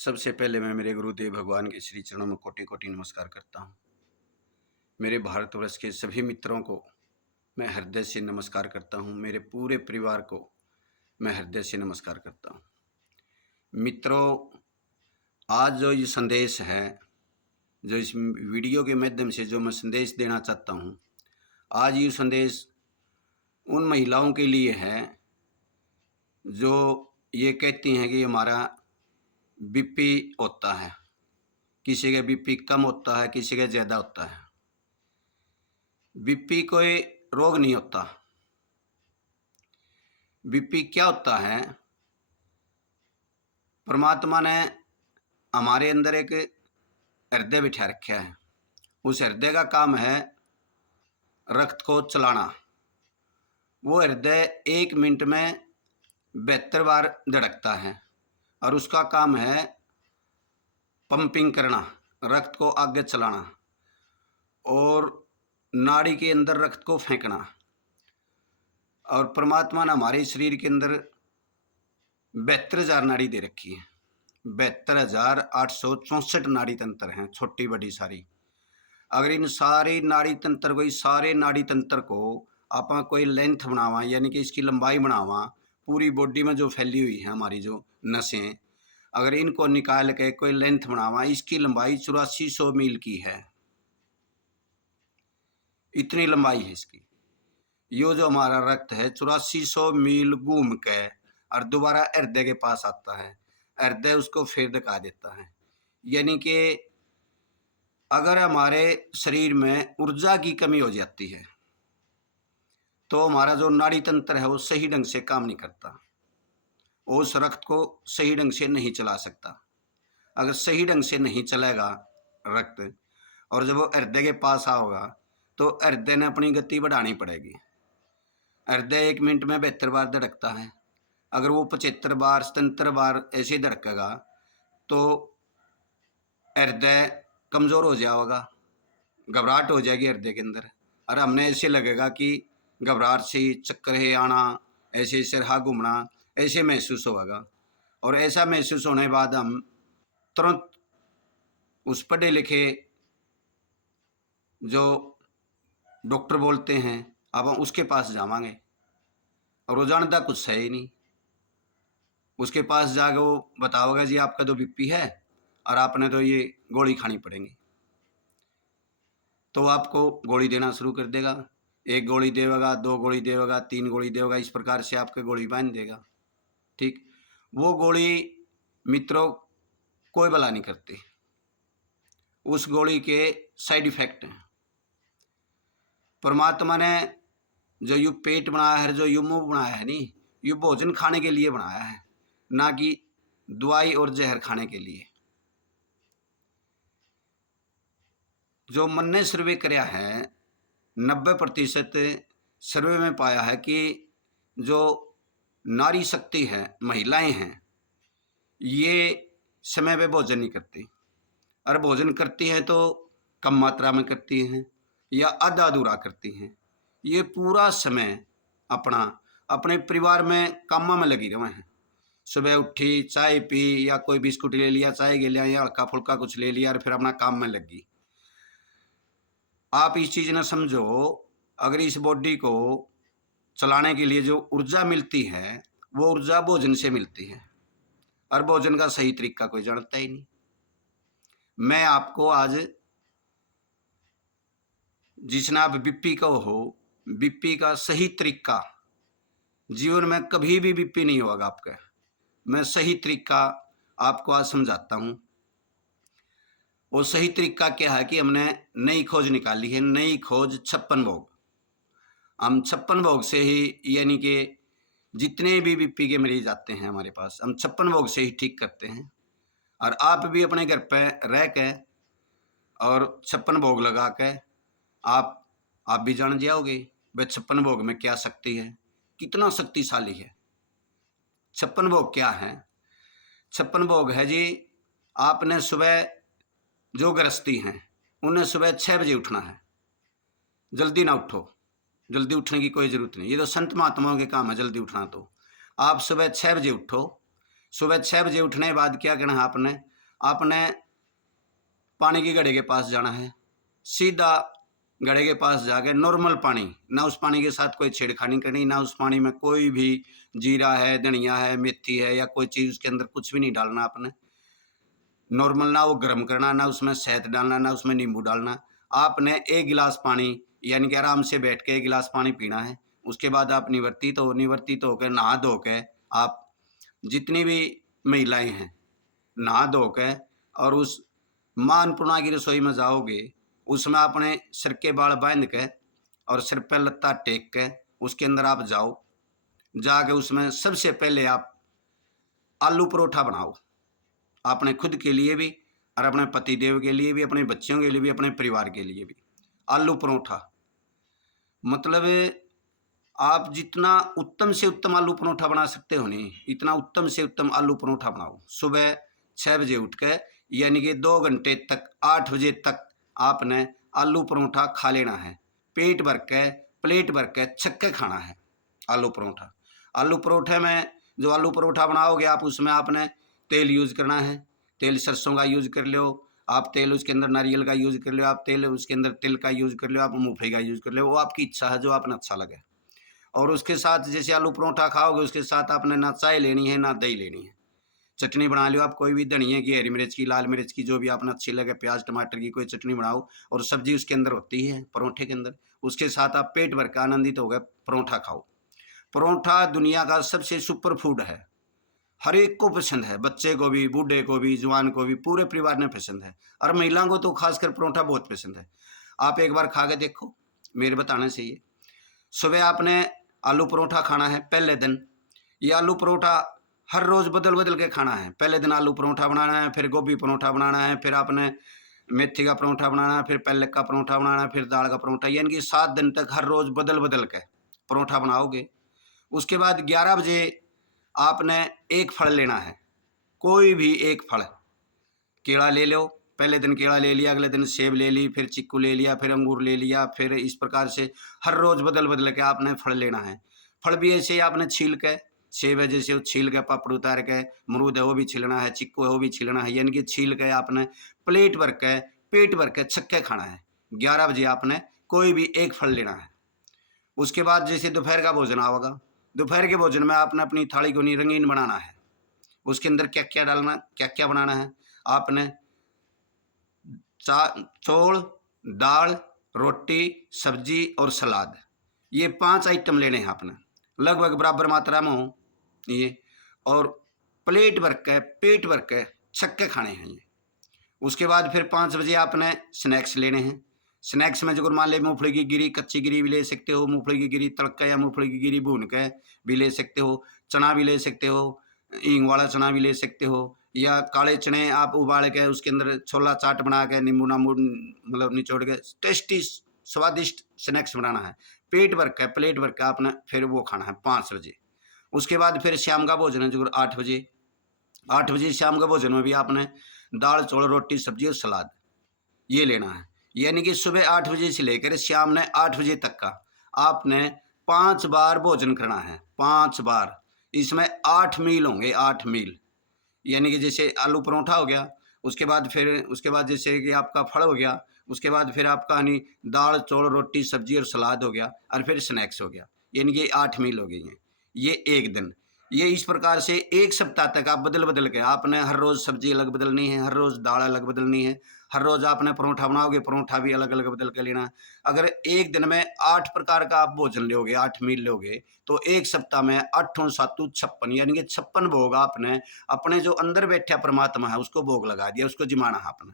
सबसे पहले मैं मेरे गुरुदेव भगवान के श्री चरणों में कोटि कोटि नमस्कार करता हूँ। मेरे भारतवर्ष के सभी मित्रों को मैं हृदय से नमस्कार करता हूँ। मेरे पूरे परिवार को मैं हृदय से नमस्कार करता हूँ। मित्रों, आज जो ये संदेश है, जो इस वीडियो के माध्यम से जो मैं संदेश देना चाहता हूँ, आज ये संदेश उन महिलाओं के लिए है जो ये कहती हैं कि हमारा बीपी होता है, किसी का बीपी कम होता है, किसी का ज़्यादा होता है। बीपी कोई रोग नहीं होता। बीपी क्या होता है? परमात्मा ने हमारे अंदर एक हृदय बिठा रखा है। उस हृदय का काम है रक्त को चलाना। वो हृदय 1 मिनट में 72 बार धड़कता है और उसका काम है पंपिंग करना, रक्त को आगे चलाना और नाड़ी के अंदर रक्त को फेंकना। और परमात्मा ने हमारे शरीर के अंदर 72,000 नाड़ी दे रखी है। 72,864 नाड़ी तंत्र हैं, छोटी बड़ी सारी। अगर इन सारे नाड़ी तंत्र को, इस सारे नाड़ी तंत्र को आप कोई लेंथ बनावा, यानी कि इसकी लंबाई बनावा, पूरी बॉडी में जो फैली हुई है हमारी जो नसें, अगर इनको निकाल के कोई लेंथ बनावा, इसकी लंबाई 8400 मील की है। इतनी लंबाई है इसकी। यो जो हमारा रक्त है 8400 मील घूम के और दोबारा हृदय के पास आता है। हृदय उसको फिर धका देता है। यानी कि अगर हमारे शरीर में ऊर्जा की कमी हो जाती है तो हमारा जो नाड़ी तंत्र है वो सही ढंग से काम नहीं करता, उस रक्त को सही ढंग से नहीं चला सकता। अगर सही ढंग से नहीं चलेगा रक्त, और जब वो हृदय के पास आओगा तो हृदय ने अपनी गति बढ़ानी पड़ेगी। हृदय 1 मिनट में 72 बार धड़कता है। अगर वो 75 बार 77 बार ऐसे धड़केगा तो हृदय कमज़ोर हो जाएगा, घबराहट हो जाएगी हृदय के अंदर, और हमने ऐसे लगेगा कि घबराहट से चक्कर है आना, ऐसे सिरहा घूमना, ऐसे महसूस होगा। और ऐसा महसूस होने के बाद हम तुरंत उस पढ़े लिखे जो डॉक्टर बोलते हैं अब हम उसके पास जावांगे, और वो जानता कुछ है ही नहीं। उसके पास जाके वो बताओगे जी आपका तो बीपी है और आपने तो ये गोली खानी पड़ेगी। तो आपको गोली देना शुरू कर देगा। 1 गोली देगा, 2 गोली देगा, 3 गोली देगा, इस प्रकार से आपके गोली बांध देगा। ठीक, वो गोली मित्रों कोई भला नहीं करती। उस गोली के साइड इफेक्ट हैं। परमात्मा ने जो यू पेट बनाया है, जो यू मुंह बनाया है नहीं, यू भोजन खाने के लिए बनाया है, ना कि दवाई और जहर खाने के लिए। जो मन ने सर्वे कराया है, 90% सर्वे में पाया है कि जो नारी शक्ति है, महिलाएं हैं, ये समय पे भोजन नहीं करती, और भोजन करती हैं तो कम मात्रा में करती हैं या आधा अधूरा करती हैं। ये पूरा समय अपना अपने परिवार में कामों में लगी रहे हैं। सुबह उठी, चाय पी या कोई बिस्कुट ले लिया, चाय ले लिया या हल्का फुल्का कुछ ले लिया और फिर अपना काम में लगी। आप इस चीज़ न समझो, अगर इस बॉडी को चलाने के लिए जो ऊर्जा मिलती है वो ऊर्जा भोजन से मिलती है, और भोजन का सही तरीका कोई जानता ही नहीं। मैं आपको आज, जिसना आप बीपी का हो, बीपी का सही तरीका, जीवन में कभी भी बीपी नहीं होगा आपका, मैं सही तरीका आपको आज समझाता हूँ। वो सही तरीका क्या है कि हमने नई खोज निकाली है, नई खोज 56 भोग। हम 56 भोग से ही, यानी कि जितने भी बीपी के मरीज आते हैं हमारे पास, हम 56 भोग से ही ठीक करते हैं। और आप भी अपने घर पे रह के और 56 भोग लगा के आप भी जान जाओगे भाई 56 भोग में क्या शक्ति है, कितना शक्तिशाली है। 56 भोग क्या है? 56 भोग है जी, आपने सुबह जो गृहस्थी हैं उन्हें सुबह 6 बजे उठना है। जल्दी ना उठो, जल्दी उठने की कोई ज़रूरत नहीं, ये तो संत महात्माओं के काम है जल्दी उठना। तो आप सुबह 6 बजे उठो। सुबह 6 बजे उठने के बाद क्या करना है आपने? आपने पानी की घड़े के पास जाना है, सीधा घड़े के पास जाके नॉर्मल पानी, ना उस पानी के साथ कोई छेड़खानी करनी, ना उस पानी में कोई भी जीरा है, धनिया है, मेथी है या कोई चीज़ उसके अंदर कुछ भी नहीं डालना आपने। नॉर्मल, ना वो गर्म करना, ना उसमें शहद डालना, ना उसमें नींबू डालना। आपने एक गिलास पानी यानी कि आराम से बैठ के एक गिलास पानी पीना है। उसके बाद आप निवर्तित होकर नहा धो के आप जितनी भी महिलाएं हैं नहा धो के और उस माँ अन्नपूर्णा की रसोई में जाओगे, उसमें अपने सिर के बाल बांध के और सिर पे लत्ता टेक के उसके अंदर आप जाओ। जाके उसमें सबसे पहले आप आलू परोठा बनाओ, अपने खुद के लिए भी और अपने पति देव के लिए भी, अपने बच्चों के लिए भी, अपने परिवार के लिए भी। आलू परोठा मतलब आप जितना उत्तम से उत्तम आलू परोठा बना सकते हो नहीं, इतना उत्तम से उत्तम आलू परोठा बनाओ। सुबह 6 बजे उठ के यानी कि 2 घंटे तक 8 बजे तक आपने आलू परोठा खा लेना है। पेट भर के, प्लेट भर के छक्के खाना है आलू परोठा। आलू परोठे में जो आलू परोठा बनाओगे आप, उसमें आपने तेल यूज़ करना है। तेल सरसों का यूज़ कर लो आप, तेल उसके अंदर नारियल का यूज़ कर लो आप, तेल उसके अंदर तिल का यूज़ कर लो आप, मूंगफली का यूज़ कर लो, वो आपकी इच्छा है जो आपने अच्छा लगे। और उसके साथ जैसे आलू परोठा खाओगे उसके साथ आपने ना चाय लेनी है ना दही लेनी है। चटनी बना लो आप कोई भी, धनिया की, हरी मिर्च की, लाल मिर्च की, जो भी आपने अच्छी लगे, प्याज टमाटर की कोई चटनी बनाओ और सब्जी उसके अंदर होती है परोठे के अंदर। उसके साथ आप पेट भर के आनंदित हो गए परोठा खाओ। परोठा दुनिया का सबसे सुपर फूड है, हर एक को पसंद है, बच्चे को भी, बूढ़े को भी, जवान को भी, पूरे परिवार ने पसंद है और महिलाओं को तो खासकर परोठा बहुत पसंद है। आप एक बार खा के देखो, मेरे बताने से ये। सुबह आपने आलू परोठा खाना है पहले दिन। ये आलू परोठा हर रोज़ बदल बदल के खाना है। पहले दिन आलू परोठा बनाना है, फिर गोभी परोठा बनाना है, फिर आपने मेथी का परोठा बनाना है, फिर पालक का परोठा बनाना है, फिर दाल का परोठा, यानी कि 7 दिन तक हर रोज़ बदल बदल के परोठा बनाओगे। उसके बाद 11 बजे आपने एक फल लेना है, कोई भी एक फल। केला ले लो, पहले दिन केला ले लिया, अगले दिन सेब ले ली, फिर चीकू ले लिया, फिर अंगूर ले लिया, फिर इस प्रकार से हर रोज़ बदल बदल के आपने फल लेना है। फल भी ऐसे ही आपने छील के, सेब है जैसे वो छील के पापड़ उतार के, अमरूद है वो भी छीलना है, चीकू है वो भी छीलना है, यानी कि छील के आपने प्लेट भर के, पेट भर के छक्के खाना है। 11 बजे आपने कोई भी एक फल लेना है। उसके बाद जैसे दोपहर का भोजन आएगा, दोपहर के भोजन में आपने अपनी थाली को रंगीन बनाना है। उसके अंदर क्या क्या डालना, क्या क्या बनाना है आपने, चौल, दाल, रोटी, सब्जी और सलाद, ये 5 आइटम लेने हैं आपने, लगभग बराबर मात्रा में हो ये। और प्लेट भर के, पेट भर के छक्के खाने हैं ये। उसके बाद फिर 5 बजे आपने स्नैक्स लेने हैं। स्नैक्स में जो मान ले मूँगफली की गिरी, कच्ची गिरी भी ले सकते हो, मूँगफली की गिरी तड़का या मूँगफली की गिरी भून के भी ले सकते हो, चना भी ले सकते हो, हींग वाला चना भी ले सकते हो, या काले चने आप उबाल के उसके अंदर छोला चाट बना के नींबू नांबू मतलब निचोड़ के टेस्टी स्वादिष्ट स्नैक्स बनाना है। पेट भर के, प्लेट भर के आपने फिर वो खाना है 5 बजे। उसके बाद फिर शाम का भोजन है जो 8 बजे। 8 बजे शाम का भोजन में भी आपने दाल, चौल, रोटी, सब्जी और सलाद ये लेना है। यानी कि सुबह 8 बजे से लेकर शाम ने 8 बजे तक का आपने 5 बार भोजन करना है, 5 बार। इसमें 8 मील होंगे, 8 मील। यानी कि जैसे आलू परोठा हो गया, उसके बाद जैसे कि आपका फल हो गया, उसके बाद फिर आपका नहीं दाल, चौल, रोटी, सब्जी और सलाद हो गया, और फिर स्नैक्स हो गया, यानी कि 8 मील हो गई हैं। ये एक दिन, ये इस प्रकार से 1 सप्ताह तक आप बदल बदल के, आपने हर रोज़ सब्जी अलग बदलनी है, हर रोज़ दाल अलग बदलनी है, हर रोज़ आपने परोठा बनाओगे, परोठा भी अलग अलग बदल के लेना है। अगर एक दिन में 8 प्रकार का आप भोजन लोगे, 8 मील लोगे, तो एक सप्ताह में 8 7 56, यानी कि 56 भोग आपने अपने जो अंदर बैठा परमात्मा है उसको भोग लगा दिया, उसको जिमाना है आपने।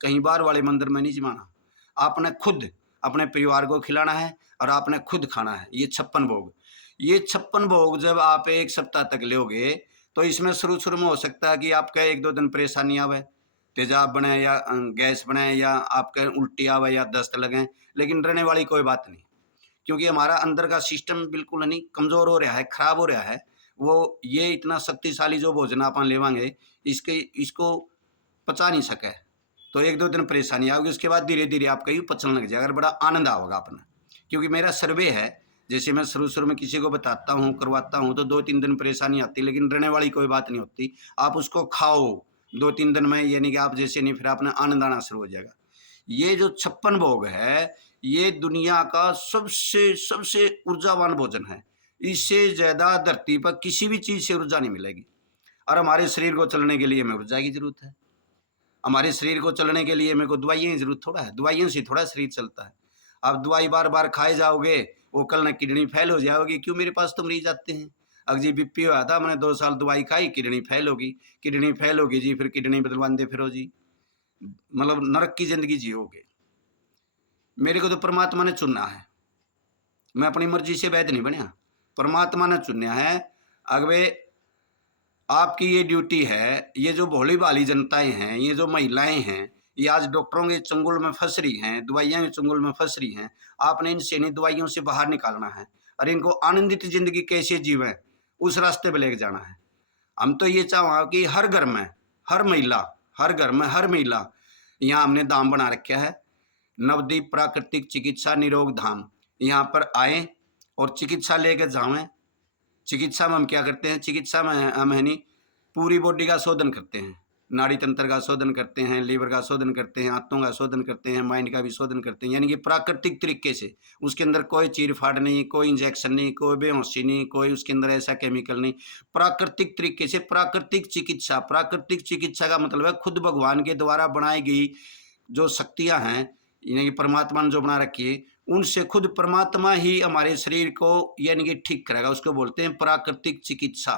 कहीं बाहर वाले मंदिर में नहीं जिमाना, आपने खुद अपने परिवार को खिलाना है और आपने खुद खाना है। ये 56 भोग, ये 56 भोग जब आप एक सप्ताह तक लोगे, तो इसमें शुरू में हो सकता है कि आपका 1-2 दिन परेशानी आवे, तेजाब बने या गैस बने या आपके उल्टी आवे या दस्त लगे, लेकिन डरने वाली कोई बात नहीं, क्योंकि हमारा अंदर का सिस्टम बिल्कुल नहीं कमज़ोर हो रहा है, खराब हो रहा है। वो ये इतना शक्तिशाली जो भोजन अपन लेवांगे, इसको पचा नहीं सके, तो 1-2 दिन परेशानी आओगी, उसके बाद धीरे-धीरे आपका ये पचने लग जाएगा और बड़ा आनंद आओगा अपना। क्योंकि मेरा सर्वे है, जैसे मैं शुरू में किसी को बताता हूँ, करवाता हूँ, तो 2-3 दिन परेशानी आती है, लेकिन डरने वाली कोई बात नहीं होती। आप उसको खाओ, 2-3 दिन में, यानी कि आप जैसे नहीं फिर आपने आनंद आना शुरू हो जाएगा। ये जो 56 भोग है, ये दुनिया का सबसे सबसे ऊर्जावान भोजन है। इससे ज़्यादा धरती पर किसी भी चीज़ से ऊर्जा नहीं मिलेगी। और हमारे शरीर को चलने के लिए हमें ऊर्जा की ज़रूरत है। हमारे शरीर को चलने के लिए मेरे को दवाइयों की ज़रूरत थोड़ा है, दवाइयों से थोड़ा शरीर चलता है। आप दवाई बार-बार खाए जाओगे, वो कल ना किडनी फेल हो जाओगी, क्यों मेरे पास तो मरीज़ आते हैं। अब जी बीपी हुआ था, मैंने 2 साल दवाई खाई, किडनी फेल होगी जी, फिर किडनी बदलवाते फिरो जी। मतलब नरक की ज़िंदगी जियोगे। मेरे को तो परमात्मा ने चुना है, मैं अपनी मर्ज़ी से वैद्य नहीं बनया, परमात्मा ने चुना है। अगवे आपकी ये ड्यूटी है, ये जो भोली-भाली जनताएँ हैं, ये जो महिलाएँ हैं, ये आज डॉक्टरों के चंगुल में फँस रही हैं, दवाइयाँ के चंगुल में फँस रही हैं। आपने इनसे इन्हीं दवाइयों से बाहर निकालना है और इनको आनंदित ज़िंदगी कैसे जीवें, उस रास्ते पे लेके जाना है। हम तो ये चाहा कि हर घर में, हर महिला, हर घर में हर महिला, यहाँ हमने धाम बना रखा है, नवदीप प्राकृतिक चिकित्सा निरोग धाम। यहाँ पर आएँ और चिकित्सा लेके जावें। चिकित्सा में हम क्या करते हैं, चिकित्सा में हम है नहीं, पूरी बॉडी का शोधन करते हैं, नाड़ी तंत्र का शोधन करते हैं, लीवर का शोधन करते हैं, आंतों का शोधन करते हैं, माइंड का भी शोधन करते हैं, यानी कि प्राकृतिक तरीके से। उसके अंदर कोई चीर-फाड़ नहीं, कोई इंजेक्शन नहीं, कोई बेहोशी नहीं, कोई उसके अंदर ऐसा केमिकल नहीं। प्राकृतिक तरीके से प्राकृतिक चिकित्सा का मतलब है खुद भगवान के द्वारा बनाई गई जो शक्तियाँ हैं, यानी कि परमात्मा ने जो बना रखी है, उनसे खुद परमात्मा ही हमारे शरीर को यानी कि ठीक करेगा। उसको बोलते हैं प्राकृतिक चिकित्सा।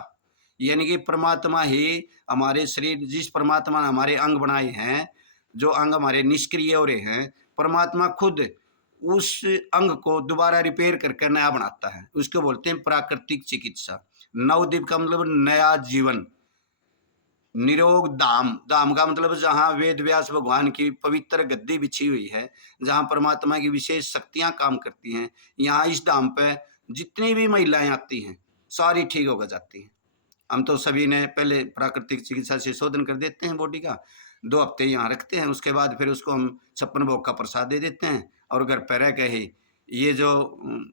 यानी कि परमात्मा ही हमारे शरीर, जिस परमात्मा ने हमारे अंग बनाए हैं, जो अंग हमारे निष्क्रिय हो रहे हैं, परमात्मा खुद उस अंग को दोबारा रिपेयर करके नया बनाता है। उसको बोलते हैं प्राकृतिक चिकित्सा। नवदीप का मतलब नया जीवन। निरोग धाम, धाम का मतलब जहाँ वेद व्यास भगवान की पवित्र गद्दी बिछी हुई है, जहाँ परमात्मा की विशेष शक्तियाँ काम करती हैं। यहाँ इस धाम पे जितनी भी महिलाएं आती हैं, सारी ठीक होकर जाती हैं। हम तो सभी ने पहले प्राकृतिक चिकित्सा से शोधन कर देते हैं बॉडी का, 2 हफ्ते यहाँ रखते हैं, उसके बाद फिर उसको हम 56 भोग का प्रसाद दे देते हैं। और घर पे रह के ही ये जो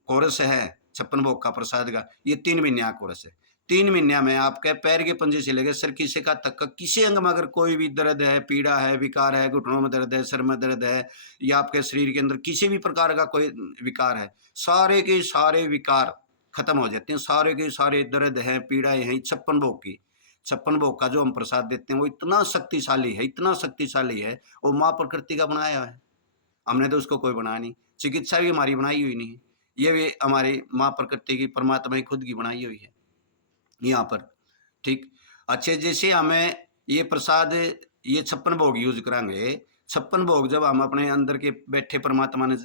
कोर्स है 56 भोग का प्रसाद का, ये 3 महीने का कोर्स है। 3 महीने में आपके पैर के पंजे से लेकर सर की शिका तक का किसी अंग में अगर कोई भी दर्द है, पीड़ा है, विकार है, घुटनों में दर्द है, सर में दर्द है, या आपके शरीर के अंदर किसी भी प्रकार का कोई विकार है, सारे के सारे विकार खत्म हो जाते हैं। सारे के सारे दर्द हैं, पीड़ाएँ हैं, 56 भोग की। 56 भोग का जो हम प्रसाद देते हैं, वो इतना शक्तिशाली है, इतना शक्तिशाली है, वो माँ प्रकृति का बनाया है। हमने तो उसको कोई बनाया नहीं। चिकित्सा भी हमारी बनाई हुई नहीं है। ये भी हमारी माँ प्रकृति की, परमात्मा की खुद की बनाई हुई है यहाँ पर, ठीक। अच्छे, जैसे हमें ये प्रसाद, ये 56 भोग यूज़ करांगे, 56 भोग जब हम अपने अंदर के बैठे परमात्मा ने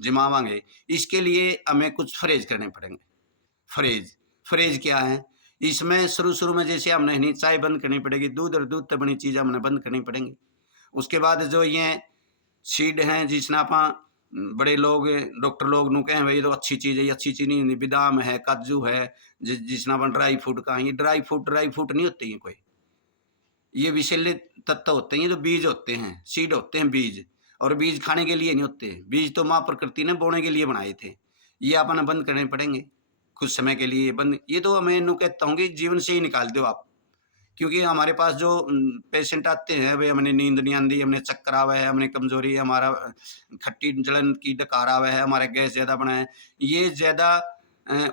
जिमावांगे, इसके लिए हमें कुछ फ्रेज करने पड़ेंगे। फ्रेज क्या है? इसमें शुरू-शुरू में जैसे हमने नहीं चाय बंद करनी पड़ेगी, दूध और दूध से बनी चीज़ हमने बंद करनी पड़ेंगी। उसके बाद जो ये सीड हैं जिसने आपा बड़े लोग, डॉक्टर लोग नु कहें ये तो अच्छी चीज़ है, ये अच्छी चीज़ नहीं, बादाम है, काजू है, जिसना अपन ड्राई फ्रूट का, ये ड्राई फ्रूट नहीं होते हैं कोई। ये विषैले तत्व होते हैं, ये तो बीज होते हैं, सीड होते हैं बीज, और बीज खाने के लिए नहीं होते। बीज तो माँ प्रकृति ने बोने के लिए बनाए थे। ये अपन बंद करने पड़ेंगे कुछ समय के लिए बंद। ये तो मैं इन्हें कहता हूँ कि जीवन से ही निकाल दो आप, क्योंकि हमारे पास जो पेशेंट आते हैं, भाई हमने नींद नहीं आती, हमने चक्कर आवा है, हमने कमजोरी है, हमारा खट्टी जलन की डकार आवा है, हमारा गैस ज़्यादा बना है, ये ज़्यादा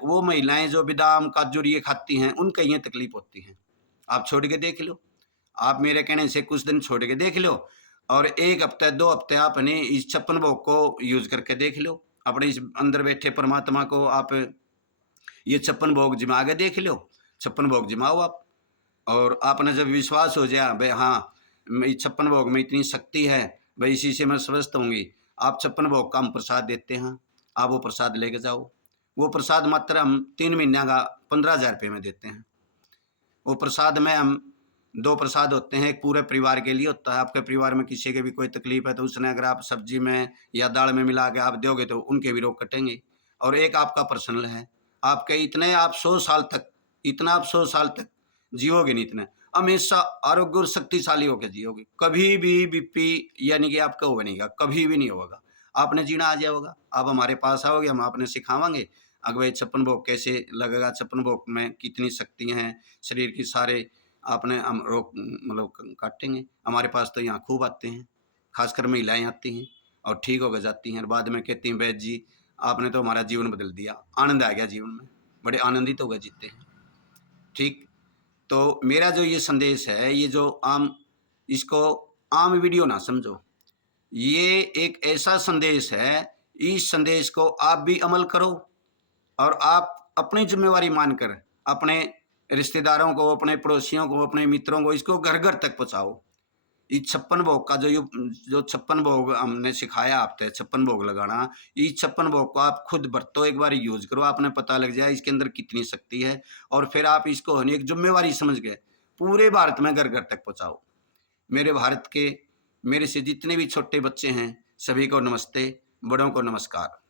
वो महिलाएं जो बादाम काजू ये खाती हैं, उनका ये तकलीफ होती है। आप छोड़ के देख लो, आप मेरे कहने से कुछ दिन छोड़ के देख लो, और 1 हफ्ते 2 हफ्ते आपने इस 56 भोग को यूज करके देख लो। अपने इस अंदर बैठे परमात्मा को आप ये 56 भोग जिमा के देख लो। 56 भोग जिमाओ आप, और आपने जब विश्वास हो जाए भाई हाँ, 56 भोग में इतनी शक्ति है, भाई इसी से मैं स्वस्थ होंगी, आप 56 भोग का हम प्रसाद देते हैं, आप वो प्रसाद लेके जाओ। वो प्रसाद मात्र हम 3 महीने का 15,000 रुपये में देते हैं। वो प्रसाद में हम 2 प्रसाद होते हैं, एक पूरे परिवार के लिए होता है। आपके परिवार में किसी के भी कोई तकलीफ है तो उसने अगर आप सब्जी में या दाल में मिला के आप दोगे तो उनके भी रोग कटेंगे। और एक आपका पर्सनल है, आपके इतने आप 100 साल तक, इतना आप 100 साल तक जियोगे नहीं, इतने हमेशा आरोग्य और शक्तिशाली होकर जियोगे। कभी भी बीपी यानी कि आपका होगा नहीं, कभी भी नहीं होगा। आपने जीना आ जाएगा, आप हमारे पास आओगे, हम आपने सिखावांगे अगर भाई 56 भोग कैसे लगेगा, 56 भोग में कितनी शक्तियाँ हैं, शरीर की सारे आपने हम रोक मतलब काटेंगे। हमारे पास तो यहाँ खूब आते हैं, खासकर महिलाएं आती हैं और ठीक होकर जाती हैं और बाद में कहती हैं वैद्य जी आपने तो हमारा जीवन बदल दिया, आनंद आ गया जीवन में, बड़े आनंदित होकर जीते हैं। ठीक, तो मेरा जो ये संदेश है, ये जो इसको आम वीडियो ना समझो, ये एक ऐसा संदेश है, इस संदेश को आप भी अमल करो और आप अपनी जिम्मेवारी मानकर अपने रिश्तेदारों को, अपने पड़ोसियों को, अपने मित्रों को इसको घर घर तक पहुंचाओ। ये 56 भोग का जो 56 भोग हमने सिखाया आपको 56 भोग लगाना, इस 56 भोग को आप खुद बरतो, एक बार यूज करो, आपने पता लग जाए इसके अंदर कितनी शक्ति है और फिर आप इसको एक जिम्मेवारी समझ गए पूरे भारत में घर घर तक पहुंचाओ। मेरे भारत के मेरे से जितने भी छोटे बच्चे हैं सभी को नमस्ते, बड़ों को नमस्कार।